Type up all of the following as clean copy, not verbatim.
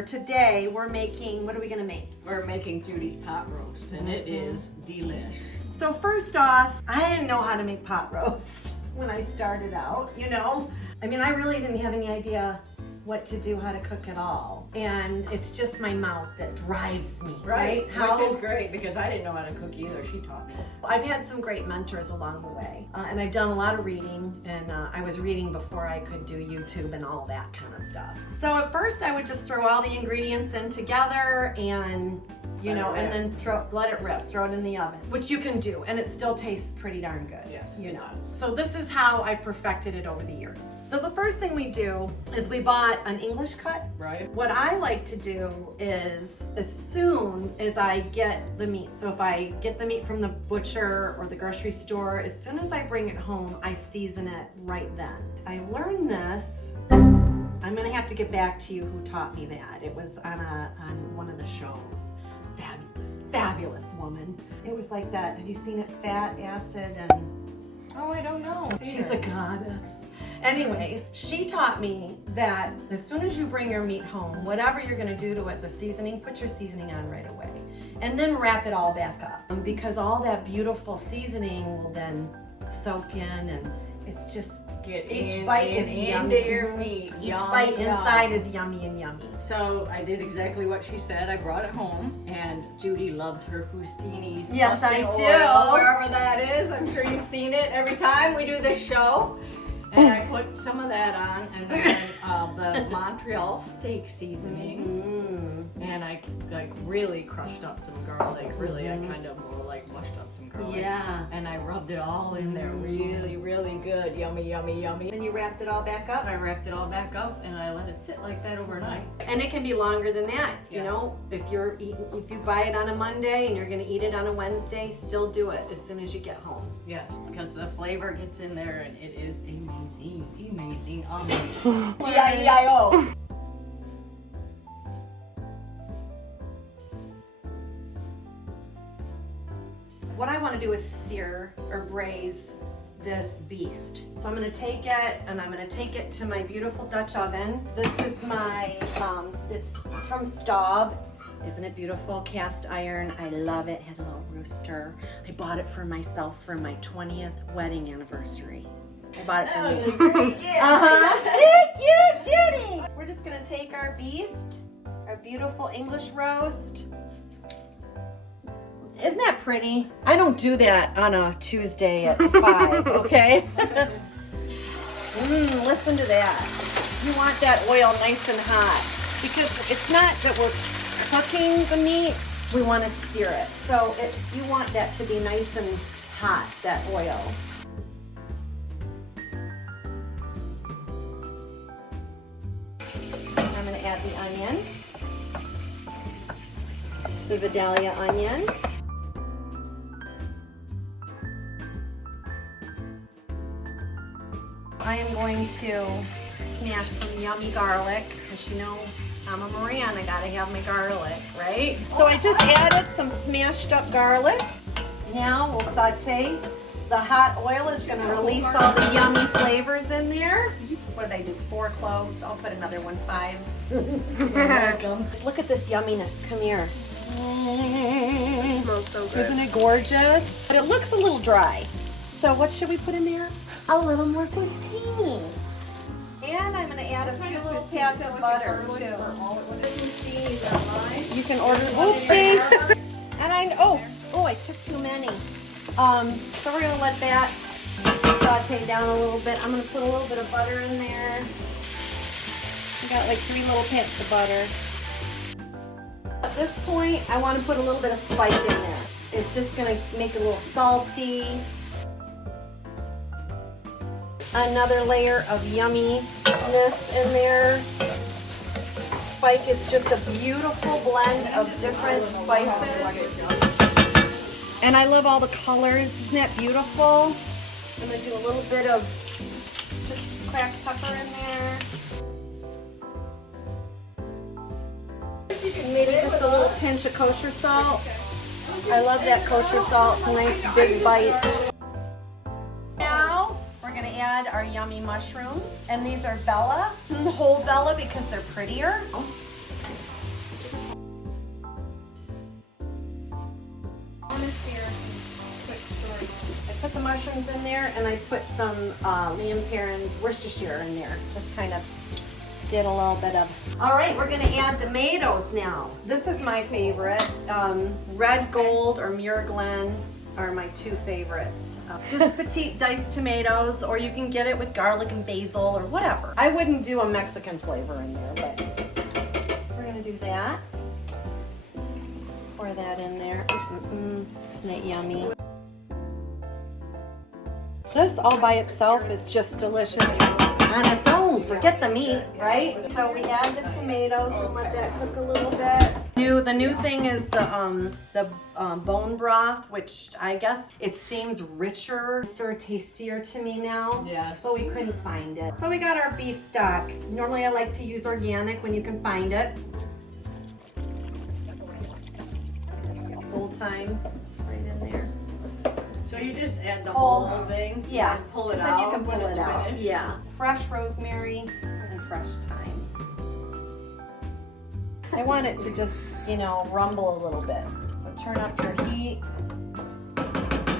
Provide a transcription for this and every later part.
for today, we're making, what are we gonna make? We're making Judy's pot roast, and it is delish. So first off, I didn't know how to make pot roast when I started out, you know? I mean, I really didn't have any idea what to do, how to cook at all. And it's just my mouth that drives me, right? Which is great because I didn't know how to cook either. She taught me. I've had some great mentors along the way. And I've done a lot of reading, and I was reading before I could do YouTube and all that kind of stuff. So at first I would just throw all the ingredients in together and you know, and then let it rip, throw it in the oven, which you can do, and it still tastes pretty darn good. Yes, you know. So this is how I perfected it over the years. So the first thing we do is we bought an English cut. Right. What I like to do is as soon as I get the meat, so if I get the meat from the butcher or the grocery store, as soon as I bring it home, I season it right then. I learned this. I'm gonna have to get back to you who taught me that. It was on one of the shows. Fabulous woman. It was like that. Have you seen it? Fat, Acid, and... Oh, I don't know. She's a goddess. Anyways, she taught me that as soon as you bring your meat home, whatever you're gonna do to it, the seasoning, put your seasoning on right away. And then wrap it all back up. Because all that beautiful seasoning will then soak in, and it's just... Each bite is yummy. Into your meat. Each bite inside is yummy and yummy. So I did exactly what she said. I brought it home, and Judy loves her fustinis. Yes, I do. Oil, wherever that is. I'm sure you've seen it every time we do this show. And I put some of that on, and then the Montreal steak seasoning. And I like really crushed up some garlic. Really, I kind of more like mushed up some garlic. Yeah. And I rubbed it all in there, really, really good. Yummy, yummy, yummy. Then you wrapped it all back up? I wrapped it all back up, and I let it sit like that overnight. And it can be longer than that, you Yes. know? If you buy it on a Monday and you're gonna eat it on a Wednesday, still do it as soon as you get home. Yes, because the flavor gets in there, and it is amazing, amazing, amazing. E-I-E-I-O. What I want to do is sear or braise this beast. So I'm going to take it and I'm going to take it to my beautiful Dutch oven. This is my, it's from Staub. Isn't it beautiful? Cast iron. I love it. It has a little rooster. I bought it for myself for my 20th wedding anniversary. I bought it for me. Thank you, Judy. We're just going to take our beast, our beautiful English roast. Isn't that pretty? I don't do that on a Tuesday at 5, okay? Listen to that. You want that oil nice and hot. Because it's not that we're cooking the meat, we want to sear it. So you want that to be nice and hot, that oil. I'm going to add the onion. The vidallia onion. I am going to smash some yummy garlic, because you know I'm a Moran, I gotta have my garlic, right? So I just added some smashed up garlic. Now we'll saute. The hot oil is gonna release all the yummy flavors in there. What did I do? 4 cloves. I'll put another one, 5. Look at this yumminess. Come here. It smells so good. Isn't it gorgeous? But it looks a little dry. So what should we put in there? A little more fustini. And I'm going to add a few little pads of butter too. You can order. Oopsie. And I took too many. So we're going to let that saute down a little bit. I'm going to put a little bit of butter in there. I got like 3 little pats of butter. At this point, I want to put a little bit of spice in there. It's just going to make it a little salty. Another layer of yumminess in there. Spike is just a beautiful blend of different spices. And I love all the colors. Isn't that beautiful? I'm going to do a little bit of just cracked pepper in there. Maybe just a little pinch of kosher salt. I love that kosher salt. It's a nice big bite. Now we're going to add our yummy mushrooms. And these are Bella, whole Bella, because they're prettier. I put the mushrooms in there, and I put some Liam Perrin's Worcestershire in there. Just kind of did a little bit of. All right, we're gonna add tomatoes now. This is my favorite. Red Gold or Muir Glen are my two favorites. Just petite diced tomatoes, or you can get it with garlic and basil or whatever. I wouldn't do a Mexican flavor in there, but we're gonna do that. Pour that in there. Isn't that yummy? This all by itself is just delicious on its own. Forget the meat, right? So we add the tomatoes and let that cook a little bit. The new thing is the bone broth, which I guess it seems richer, sort of tastier to me now. Yes. But we couldn't find it. So we got our beef stock. Normally I like to use organic when you can find it. Old thyme right in there. So you just add the whole thing? Yeah. And pull it then out you can pull when it it's out. finished? Yeah. Fresh rosemary and fresh thyme. I want it to just, rumble a little bit. So turn up your heat.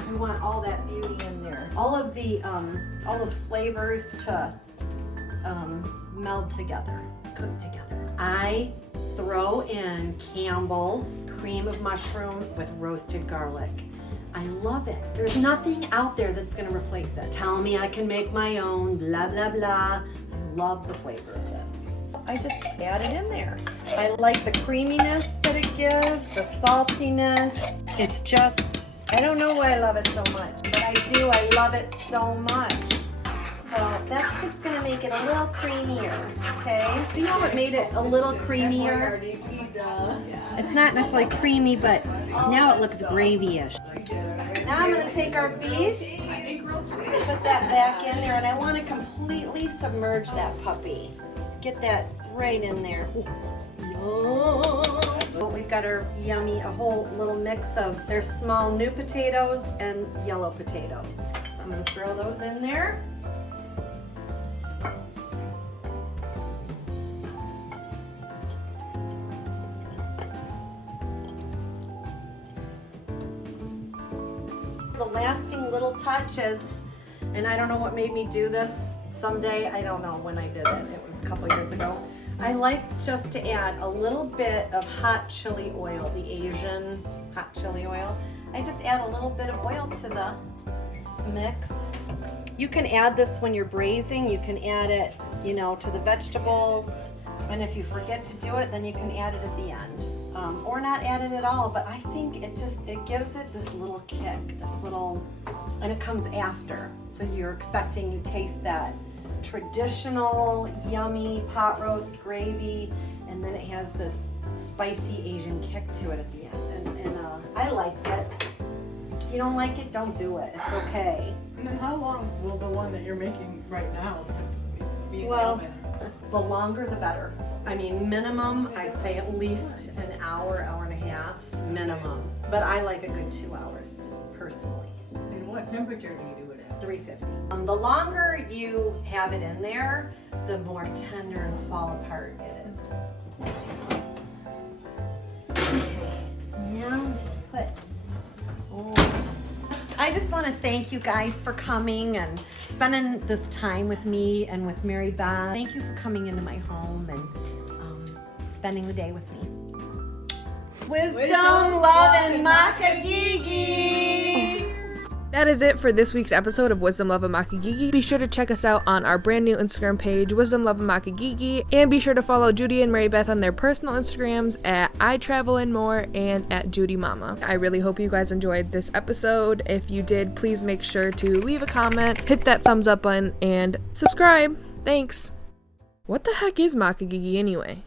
We want all that beauty in there. All of the, all those flavors to meld together, cook together. I throw in Campbell's cream of mushroom with roasted garlic. I love it. There's nothing out there that's gonna replace it. Tell me I can make my own, blah, blah, blah. I love the flavor of this. So I just add it in there. I like the creaminess that it gives, the saltiness. It's just, I don't know why I love it so much, but I do, I love it so much. So that's just gonna make it a little creamier, okay? You know what made it a little creamier? It's not necessarily creamy, but now it looks gravy-ish. Now I'm gonna take our beef, put that back in there, and I wanna completely submerge that puppy. Just get that right in there. Yum. We've got our yummy, a whole little mix of, there's small new potatoes and yellow potatoes. So I'm gonna throw those in there. The lasting little touches, and I don't know what made me do this someday. I don't know when I did it. It was a couple years ago. I like just to add a little bit of hot chili oil, the Asian hot chili oil. I just add a little bit of oil to the mix. You can add this when you're braising. You can add it, to the vegetables. And if you forget to do it, then you can add it at the end. Or not add it at all, but I think it gives it this little kick, and it comes after. So you're expecting, you taste that traditional, yummy pot roast gravy, and then it has this spicy Asian kick to it at the end. And I liked it. If you don't like it, don't do it. It's okay. And then how long will the one that you're making right now be in the oven? The longer the better. I mean, minimum, I'd say at least an hour, hour and a half, minimum. But I like a good 2 hours, personally. And what temperature do you do it at? 350. The longer you have it in there, the more tender and fall apart it is. Okay, now just put, I just want to thank you guys for coming and spending this time with me and with Mary Beth. Thank you for coming into my home and spending the day with me. Wisdom, Love, and Makagigi! That is it for this week's episode of Wisdom, Love, and Makagigi. Be sure to check us out on our brand new Instagram page, Wisdom, Love, and Makagigi. And be sure to follow Judy and Mary Beth on their personal Instagrams at I Travel and More and at Judy Mama. I really hope you guys enjoyed this episode. If you did, please make sure to leave a comment, hit that thumbs up button, and subscribe. Thanks. What the heck is Makagigi anyway?